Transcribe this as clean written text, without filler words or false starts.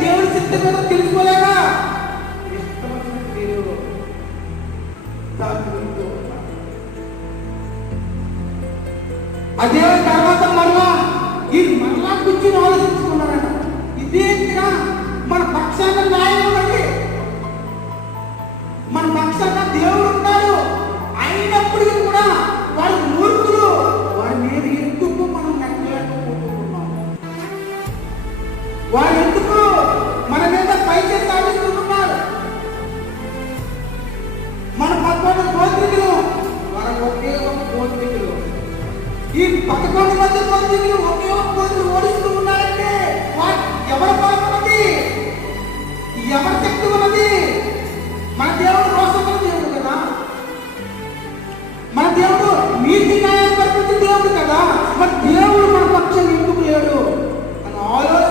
దేవుడి శక్తి మీద తెలుసుకోలేక ఇష్టం మీరు అదే తర్వాత మరలా కూర్చుని ఆలోచించుకున్నారట, ఇదేంటిగా మన పక్షాన న్యాయం ఉన్నది, మన పక్షాన దేవుడు ఉన్నాడు అయినప్పటికీ కూడా వారి మూర్ఖులు వారి మీద ఎందుకు మనం నెక్కలేకపోతున్నాం, వారు ఎందుకు మన మీద పైచే సాధిస్తున్నారు. మన 11 గోత్రికులు వారు ఒకే ఒక గోత్రికులు, ఈ 11 మంది గోత్రికులు ఒకే ఒక